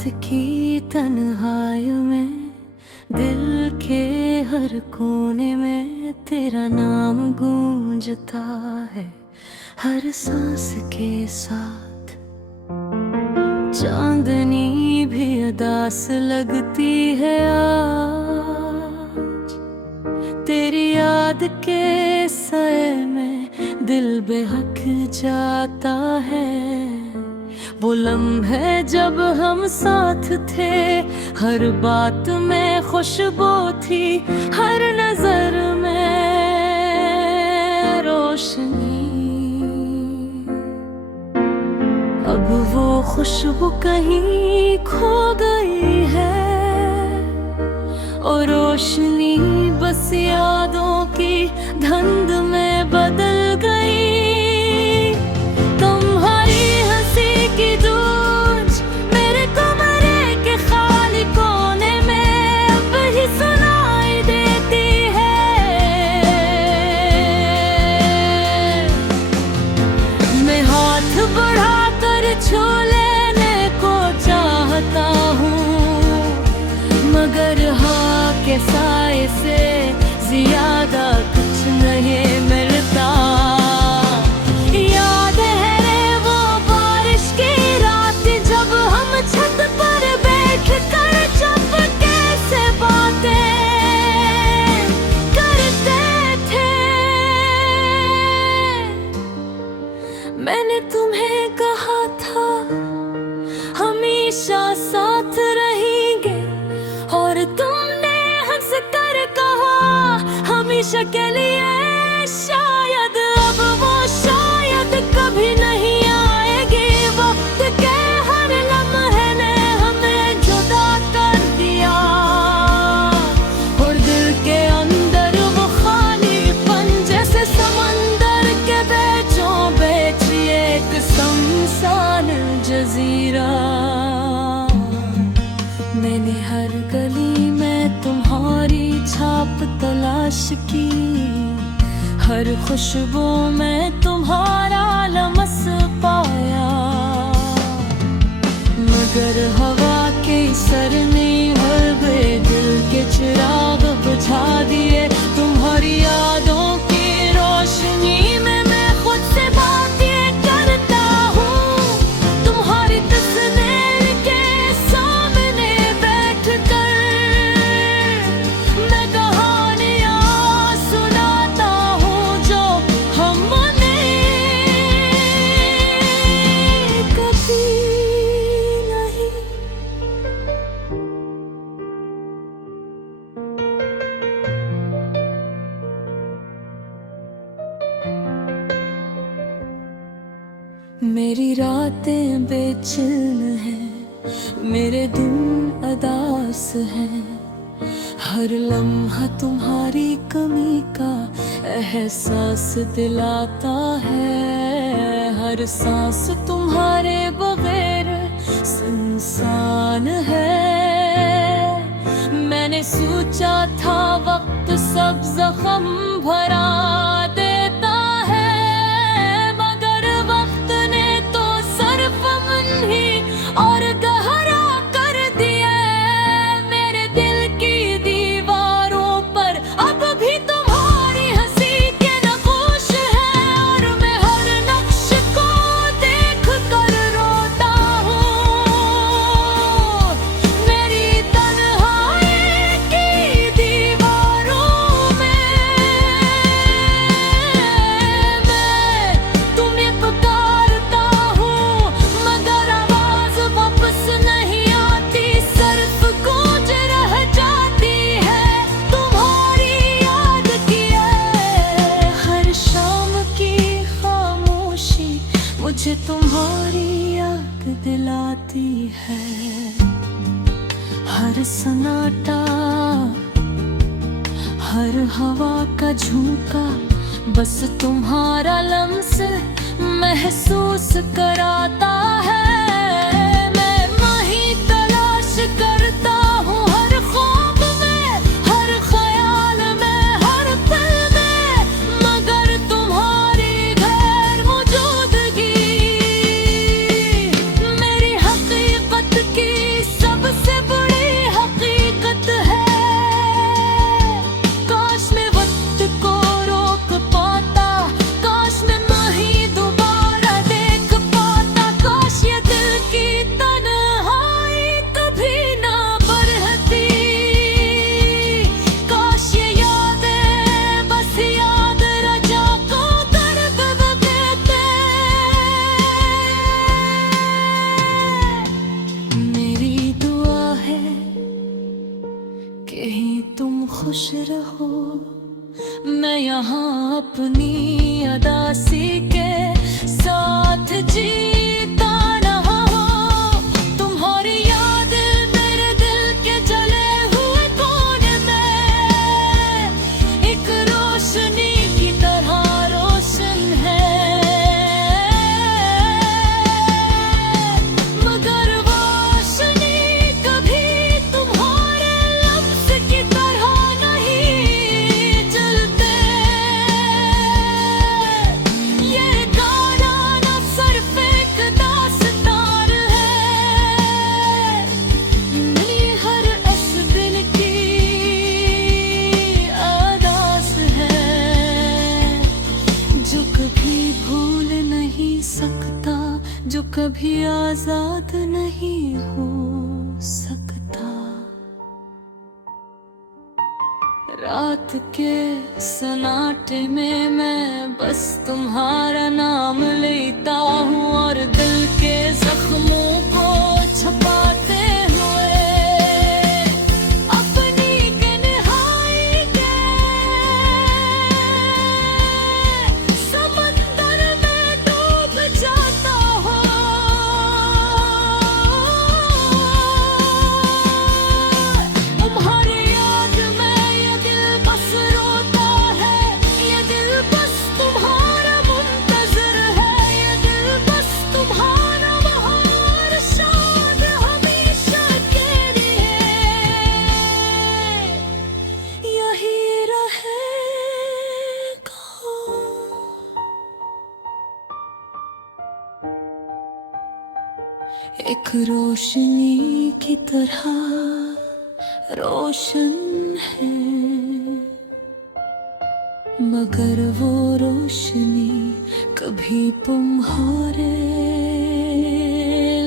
रात की तन्हाई में, दिल के हर कोने में तेरा नाम गूंजता है। हर सांस के साथ चांदनी भी उदास लगती है आज। तेरी याद के साए में दिल बेहक जाता है। वो लम्हे जब हम साथ थे, हर बात में खुशबू थी, हर नजर में रोशनी। अब वो खुशबू कहीं खो गई है और रोशनी बस यादों की धुंध में बदल गई। तुम्हारी हंसी की गूंज मेरे कमरे के खाली कोने में अब ही सुनाई देती है। मैं हाथ बढ़ाकर छू लेने को चाहता हूँ, मगर हाँ के साए से ज्यादा कुछ नहीं मिलता। याद है रे वो बारिश की रात, जब हम छत पर बैठ कर चुपके से बातें करते थे। मैंने तुम्हें कहा था हमेशा साथ रहेंगे, और तुमने हंस कर कहा हमेशा के लिए। शायद अब वो शायद कभी नहीं आएगी। वक्त के हर लम्हे ने हमें जुदा कर दिया, और दिल के अंदर वो खालीपन जैसे समंदर के बीचों बीच एक सुनसान जजीरा। मैंने हर गली में तुम्हारी छाप तलाश की, हर खुशबू में तुम्हारा लमस पाया, मगर हवा के सर ने हर बे दिल के चिराग बुझा दिए। तुम्हारी यादों की रोशनी में मैं खुद से बातें करता हूँ, तुम्हारी तस्वीर के सामने बैठ कर मैं कहानियाँ सुनाता हूँ जो हमने कभी नहीं। मेरी रातें बेचैन हैं, मेरे दिन अदास हैं। हर लम्हा तुम्हारी कमी का एहसास दिलाता है। हर सांस तुम्हारे बगैर सुनसान है। मैंने सोचा था वक्त सब जख्म भरा देता है, मगर वक्त ने तो सिर्फ मन ही और गहरा कर दिया। मेरे दिल की दीवारों पर अब भी तुम्हारी हंसी के नक्श है, और मैं हर नक्श को देख कर रोता हूँ। मेरी तन्हाई की दीवारों में मैं तुम्हें पुकारता हूँ, मगर आवाज वापस नहीं आती, सिर्फ गूंज रह जाती है। तुम्हारी याद की है हर शाम की खामोशी, मुझे तुम्हारी याद दिलाती है। हर सन्नाटा, हर हवा का झोंका, बस तुम्हारा लम्स महसूस कराता है। मैं वहीं तलाश करता हूँ हर ख्वाब में, हर ख्याल में, हर पल में, मगर तुम्हारी गैर मौजूदगी मेरी हकीकत की खुश रहो। मैं यहाँ अपनी अदासी के साथ जीता रहा हूँ। तुम्हारी याद मेरे दिल के जले हुए कोने में एक रोशनी की तरह रोशन है। मगर वो रोशनी कभी तुम्हारे लफ्ज़ की तरह नहीं जलते। ये गाना ना सिर्फ एक दास्तान है, मेरी हर दिन की अरदास है। जो कभी भूल नहीं सकता, जो कभी आजाद नहीं हो सकता। रात के सन्नाटे में मैं बस तुम्हारा नाम लेता हूँ और दिल के जख्मों को छुपाते हुए अपनी तन्हाई के समंदर में डूब जाता हूँ। तुम्हारी याद में ये दिल बस रोता है, ये दिल बस तुम्हारा मुंतज़िर है, ये दिल बस तुम्हारा बहार शाद हमेशा के लिए यही रहेगा। एक रोशनी की तरह रोशन है, मगर वो रोशनी कभी तुम्हारे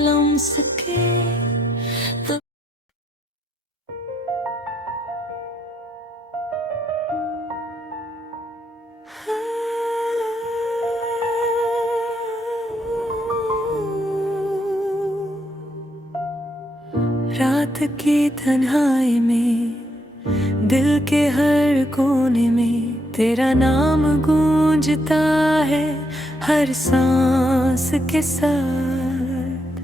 लम्स के रात की तन्हाई में दिल के हर कोने में तेरा नाम गूंजता है हर सांस के साथ।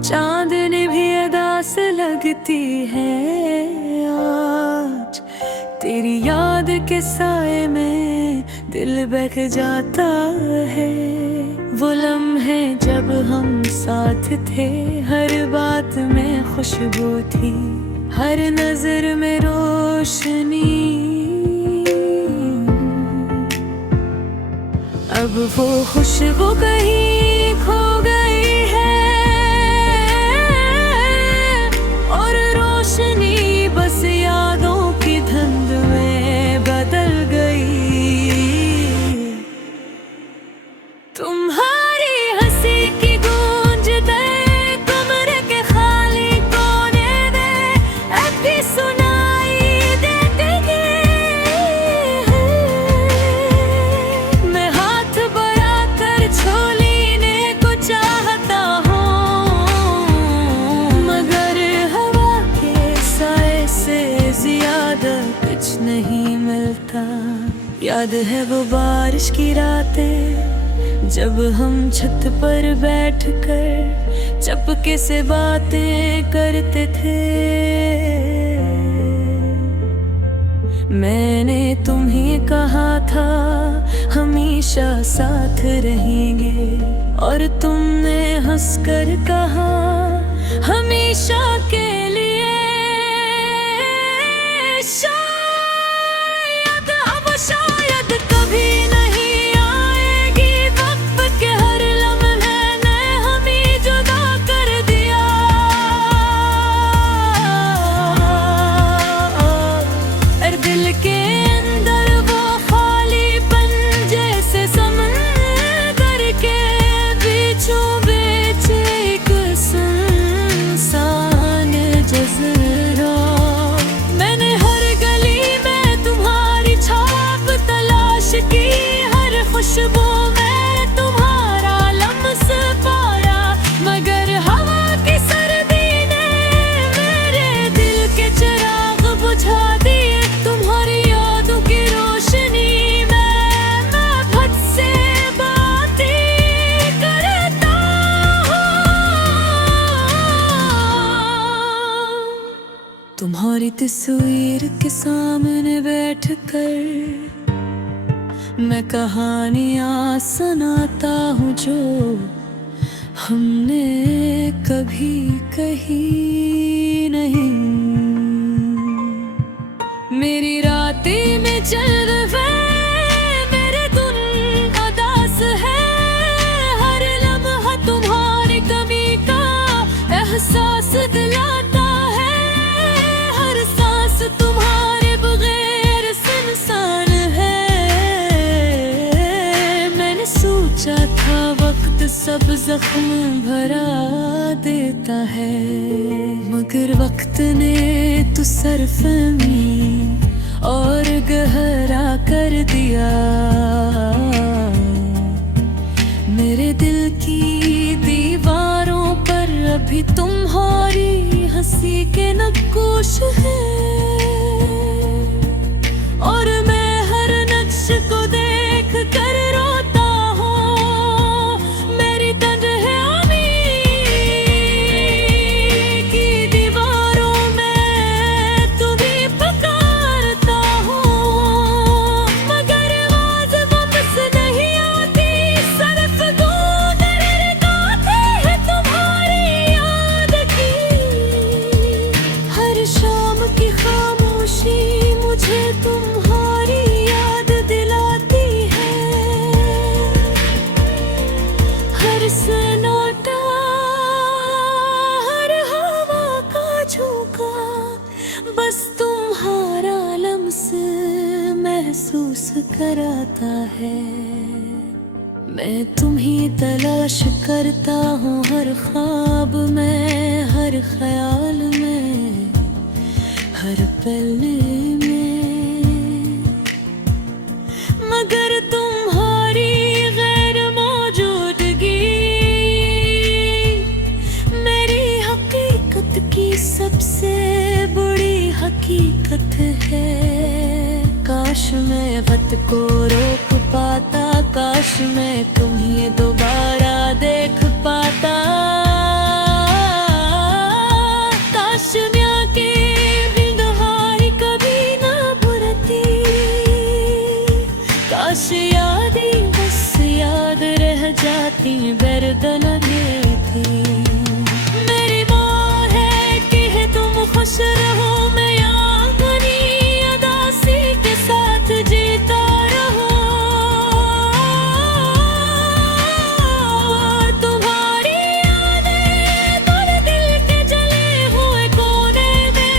चांदनी भी अदा से लगती है आज, तेरी याद के साए में दिल बह जाता है। वो लम्हे जब हम साथ थे, हर बात में खुशबू थी, हर नजर में रोशनी। अब वो खुशबू कहीं खो गई है और रोशनी बस यादों की धुंध में बदल गई। तुम्हारी हंसी की गूंज दे कमरे के खाली कोने दे अभी सुनाई देती है। मैं हाथ बढ़ाकर छू लेने को चाहता हूँ, मगर हवा के साए से ज्यादा कुछ नहीं मिलता। याद है वो बारिश की रातें जब हम छत पर बैठकर चपके से बातें करते थे। मैंने तुम्हें कहा था हमेशा साथ रहेंगे और तुमने हंसकर कहा हमेशा के लिए। शायद अब शायद कभी नहीं आएगी, वक्त के हर लम्हे ने हमें जुदा कर दिया। और दिल के अंदर वो खालीपन जैसे समंदर के बीचों बीच एक सुनसान तुम्हारी तस्वीर के सामने बैठकर मैं कहानियाँ सुनाता हूँ जो हमने कभी कही नहीं। मेरी रातें में चल रहे मेरे धुन उदास है, हर लम्हा तुम्हारी कमी का एहसास दिलाता है, हर सांस तुम्हारे बगैर सुनसान है। मैंने सोचा था वक्त सब जख्म भरा देता है, मगर वक्त ने तो सरफमी और गहरा कर दिया। मेरे दिल की दीवारों पर अभी तुम्हारी हंसी के नक्काश है, और मैं हर नक्श को देख कर रोता हूँ। मेरी तन्हाई की दीवारों में तुम्हें पुकारता हूँ, मगर आवाज़ वापस नहीं आती। सिर्फ गूंज गाते हैं तुम्हारी याद की, हर शाम की खामोशी मुझे तुम्हारी याद दिलाती है। हर सन्नाटा, हर हवा का झोंका, बस तुम्हारा लम्स महसूस कराता है। मैं तुम्हीं तलाश करता हूँ हर ख्वाब में, हर ख्याल में, हर पल में, मगर तुम्हारी गैर मौजूदगी मेरी हकीकत की सबसे बड़ी हकीकत है। काश मैं वक्त को रोक पाता, काश मैं तुम्हें दोबारा देख पाता, काश मैं के बिंदहारी कभी ना भूलती, काश यादें बस याद रह जाती बेदर्द थी। मेरी माँ है कि तुम खुश रहो, मैं यहाँ घनी उदासी के साथ जीता रहूं। तुम्हारी यादें मेरे दिल के जले हुए कोने में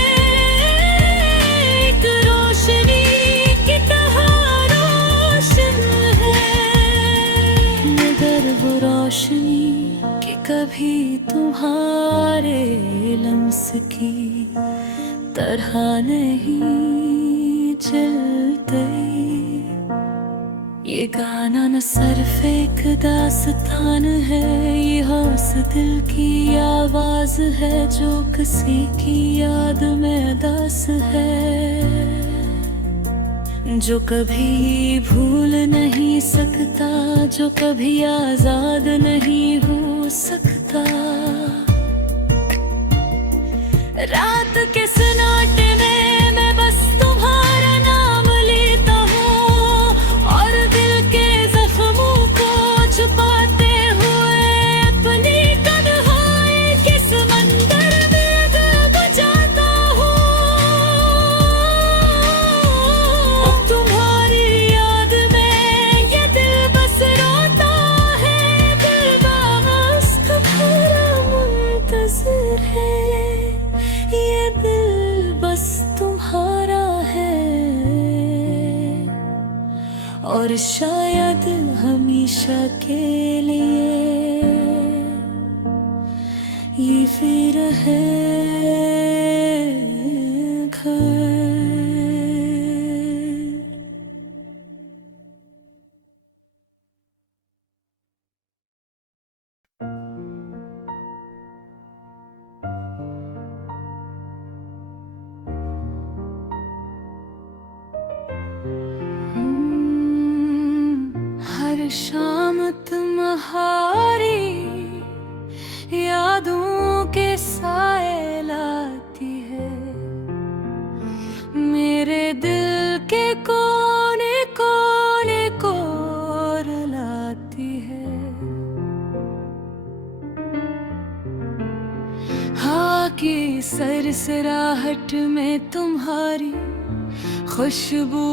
एक रोशनी की तरह रोशन है, मगर वो रोशनी कि कभी तुम्हारे लम्स की तरह नहीं जलते। ये गाना न सिर्फ एक दास्तान है, ये हौस दिल की आवाज है जो किसी की याद में उदास है, जो कभी भूल नहीं सकता, जो कभी आजाद नहीं हो सकता। रात के सन्नाटे में मैं बस तुम्हारा नाम लेता हूँ, और दिल के जख्मों को छुपाते हुए अपनी तन्हाई के समंदर में डूब जाता हूँ। तुम्हारी याद में ये दिल बस रोता है, दिल बस तुम्हारा मुंतज़िर है, ये दिल बस तुम्हारा है, और शायद हमेशा के लिए ये फिर है घर। हर शाम तुम्हारी यादों के साए लाती है, सरसराहट में तुम्हारी खुशबू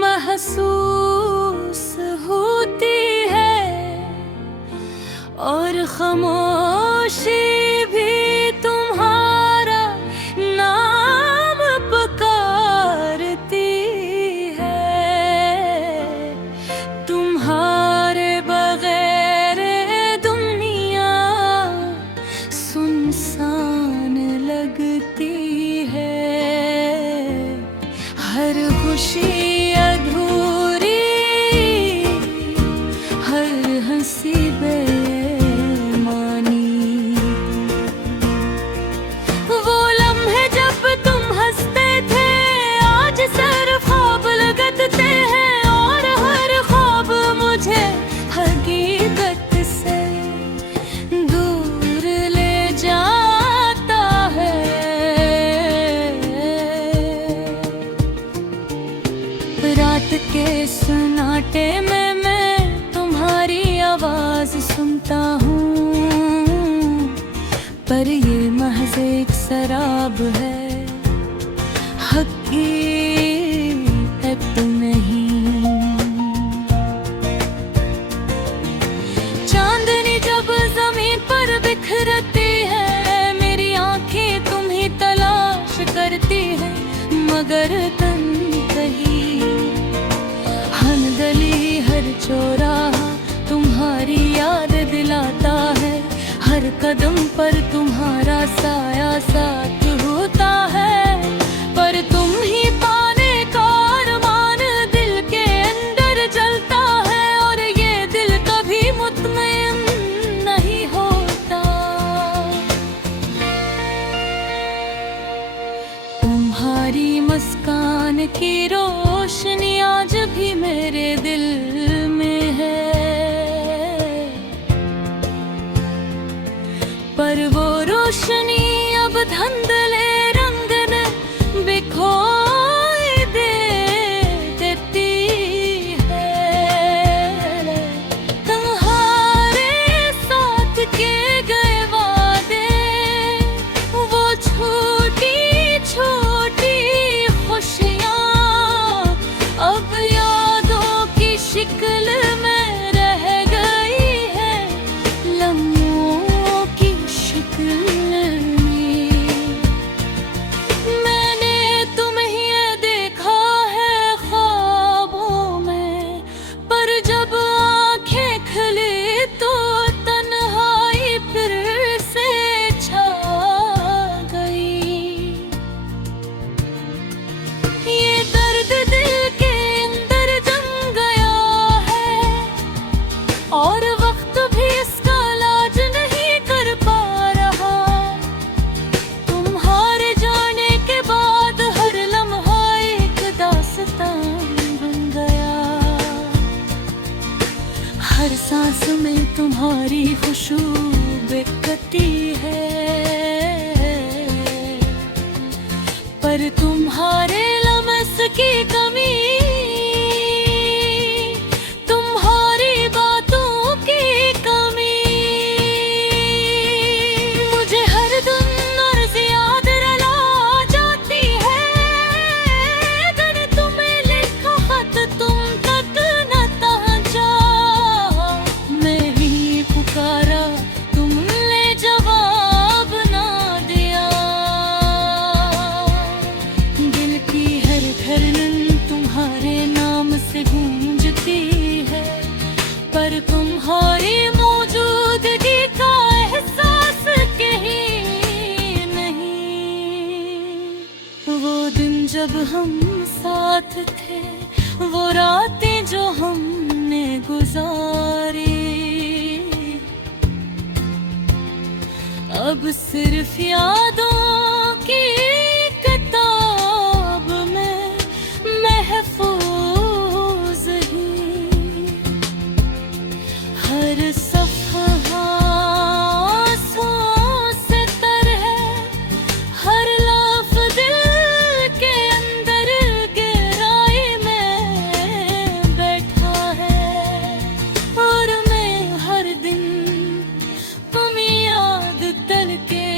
महसूस होती है और खामोशी भी तुम्हारा नाम पुकारती है। तुम्हारे बगैर दुनिया सुनसान लगती है। हर खुशी अधूरी, हर हंसी बेमानी, वो लम्हे जब तुम हंसते थे आज सिर्फ ख्वाब लगते हैं। और हर ख्वाब मुझे हकीकत से दूर ले जाता है। रात के सन्नाटे में मैं तुम्हारी आवाज सुनता हूँ, पर ये महज एक शराब है, हकीकत नहीं। चांदनी जब जमीन पर बिखरती है, मेरी आंखें तुम्ही तलाश करती है, मगर तन कहीं हर गली हर चौराहा तुम्हारी याद दिलाता है। हर कदम पर तुम्हारा साया साथ होता है, पर तुम ही पाने का अरमान दिल के अंदर जलता है। और ये दिल कभी मुतमईन नहीं होता। तुम्हारी मुस्कान की रोशनी आज भी मेरे दिल में है, पर वो रोशनी अब धुंधले रंग ने बिखोई देती है। तुम्हारे साथ किए गए वादे, वो छोटी छोटी खुशियाँ अब यादों की शिकल में रह गई है, लम्हों की शिकल में। मैंने तुम्हें देखा है ख्वाबों में, पर जब आंखें खुली तो तन्हाई फिर से छा गई। ये दर्द दिल के अंदर जम गया है, और वक्त भी इसका इलाज नहीं कर पा रहा। तुम्हारे जाने के बाद हर लम्हा एक दास्तां बन गया। हर सांस में तुम्हारी खुशबू बिकती है, पर तुम्हारे लमस की कमी, तुम्हारी बातों की कमी, मुझे हर दिन अर्ज़ याद रुला जाती है। अगर तुम्हें लिखा खत तुम तक न पहुंचा, मैं ही पुकारा तुमने जवाब ना दिया। दिल की हर धड़कन तुम्हारे नाम से गूंजती है, पर तुम्हारी मौजूदगी का एहसास कहीं नहीं। वो दिन जब हम साथ थे, वो रातें जो हमने गुजारी, अब सिर्फ यादों की किताब में महफूज ही हर सफ़हा आँसुओं से तर है। हर लफ्ज़ दिल के अंदर गहराई में बैठा है, और मैं हर दिन तुम्हें याद करके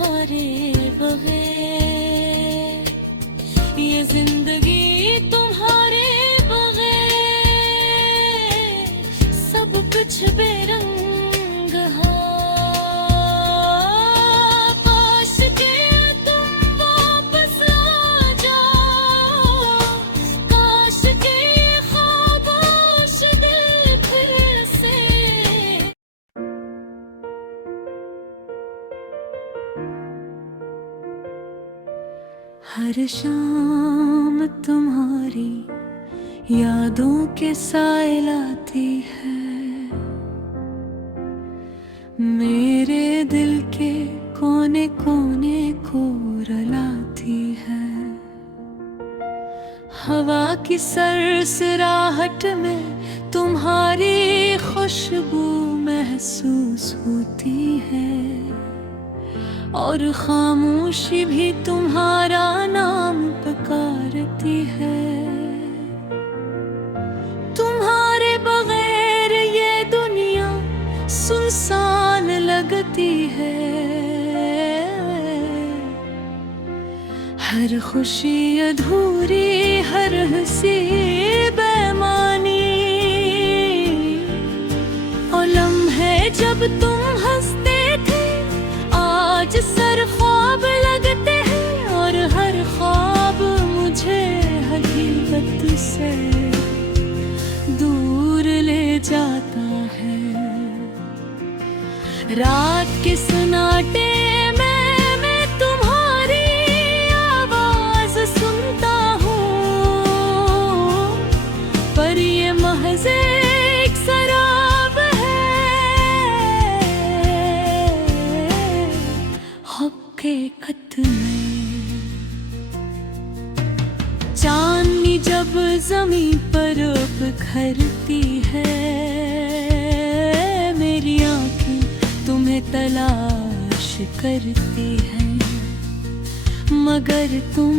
तुम्हारे बगैर, ये जिंदगी तुम्हारे बगैर सब कुछ बेरंग हाँ। काश के तुम वापस आ जाओ, काश के खामोश दिल फिर से। हर शाम तुम्हारी यादों के साए लाती है, मेरे दिल के कोने कोने को रुलाती है। हवा की सरसराहट में तुम्हारी खुशबू महसूस होती है, और खामोशी भी तुम्हारा नाम पुकारती है। तुम्हारे बगैर ये दुनिया सुनसान लगती है, हर खुशी अधूरी, हर हंसी बेमानी। और लम्हे जब तुम हंसते थे आज सर ख्वाब लगते हैं, और हर ख्वाब मुझे हकीकत से दूर ले जाता है। रात के सन्नाटे में मैं तुम्हारी आवाज सुनता हूँ, पर ये महज एक शराब है हकीकत में। चांदनी जब जमीन पर बिखरती है, मेरी आंखें तुम्हें तलाश करती हैं, मगर तुम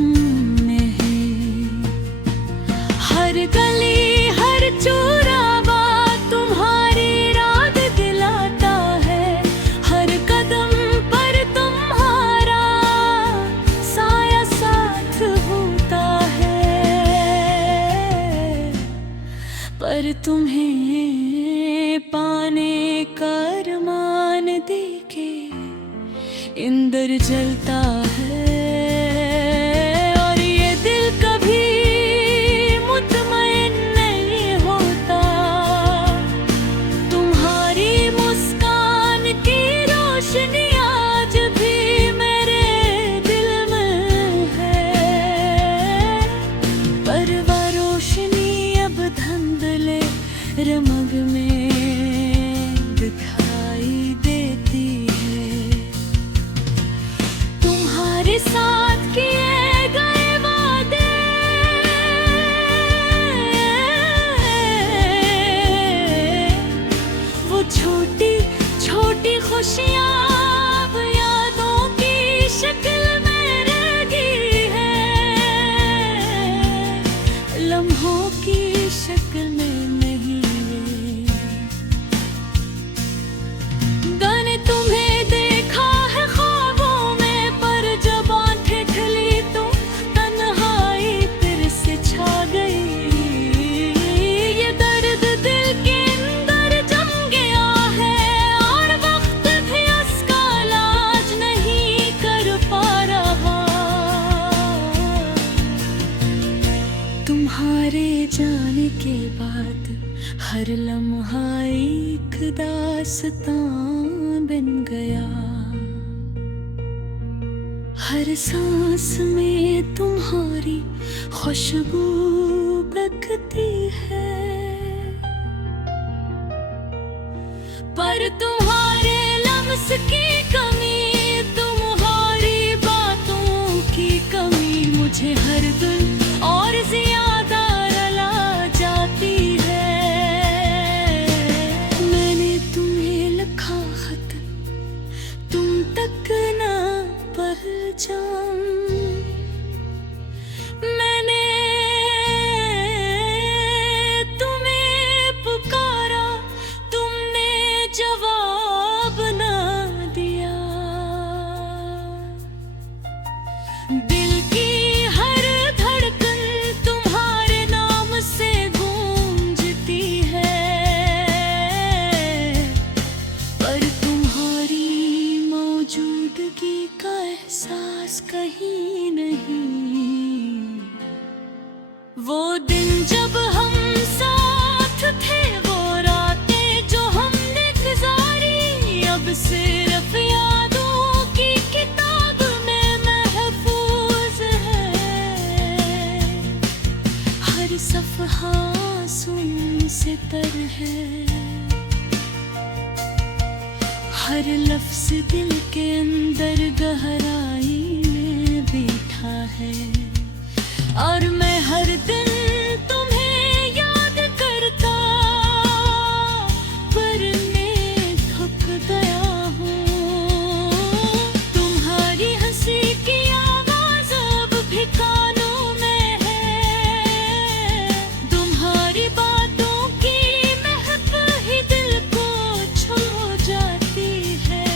नहीं। हर गली हर चौराहा तुम्हारी याद दिलाता है, हर कदम पर तुम्हारा साया साथ होता है। पर तुम्हें पाने का अरमान देके इंदर जलता है, और ये दिल कभी मुतमईन नहीं होता। तुम्हारी मुस्कान की रोशनी आज भी मेरे दिल में है, पर वह रोशनी अब धुंधले रमग में दिखाई देती है। तुम्हारे साथ किए गए वादे वो छोटी छोटी खुशियाँ अब यादों की शक्ल में रह गई है, लम्हों की शक्ल में नहीं। मैंने तुम्हें देखा है ख्वाबों में, पर जब आंखें खुली तो तन्हाई फिर से छा गई। ये दर्द दिल के अंदर जम गया है, और वक्त भी उसका इलाज नहीं कर पा रहा। तुम्हारे जाने के बाद हर लम्हा एक दास्तां बन गया, हर सांस में तुम्हारी खुशबू बहती है। पर तुम्हारे लम्स की कमी, तुम्हारी बातों की कमी मुझे हर दिन और ज्यादा रुला जाती है। मैंने तुम्हें लिखा खत तुम तक ना पहुंचाऊं, मैंने तुम्हें पुकारा तुमने जवाब ना दिया। दिल की हर धड़कन तुम्हारे नाम से गूंजती है, पर तुम्हारी मौजूदगी का एहसास कहीं नहीं। वो दिन जब हम साथ थे, वो रातें जो हमने गुजारी, अब सिर्फ यादों की किताब में महफूज है। हर सफ़हा आंसू से तर है, हर लफ्ज़ दिल के अंदर गहराई में बैठा है। और मैं हर दिन तुम्हें याद करता, पर मैं थक गया हूँ। तुम्हारी हंसी की आवाज़ अब भी कानों में है, तुम्हारी बातों की महक ही दिल को छू जाती है।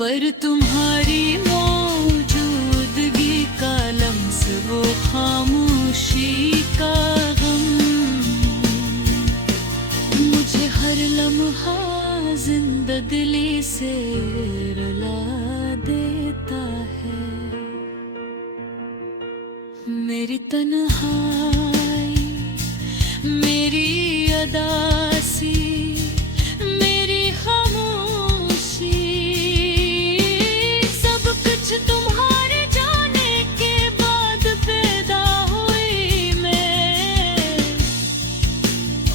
पर तुम्हारी मौजूदगी का लम्स, वो खामोशी का गम, मुझे हर लम्हा जिंदा दिली से रुला देता है। मेरी तन्हाई, मेरी अदासी, मेरी खामोशी, सब कुछ तुम्हारे जाने के बाद पैदा हुई मैं।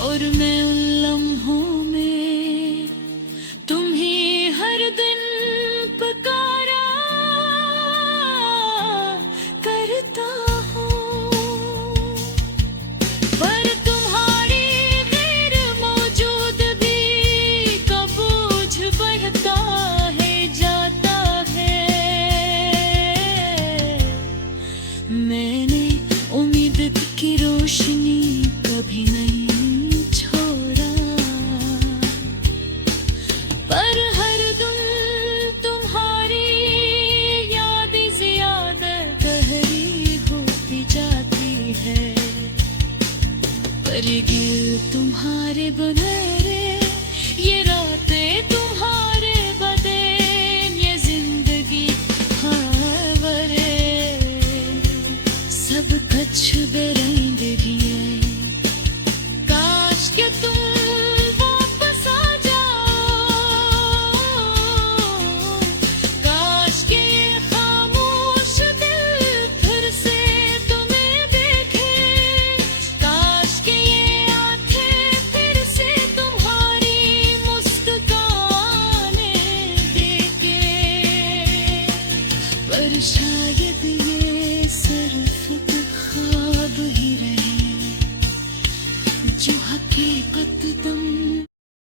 और मैं उन लम्हों में तुम्हें हर दिन पुकारा करता हूँ, पर तुम्हारी गैर मौजूदगी का बोझ बढ़ता है, जाता है। मैंने उम्मीद की रोशनी कभी नहीं छोड़ा, पर हर दिन तुम्हारी याद ज्यादा गहरी होती जाती है। पर ये तुम्हारे बनेरे, ये रातें तुम्हारे बदेन, ये जिंदगी हाँ बरे, सब कच्छ बेरंग भी है। काश के तुम वापस आ जाओ, काश के ये खामोश दिल फिर से तुम्हें देखे, काश के ये आंखें फिर से तुम्हारी मुस्काने देखे। पर शायद ये सिर्फ ख्वाब ही रहे, जो हकीकत तुम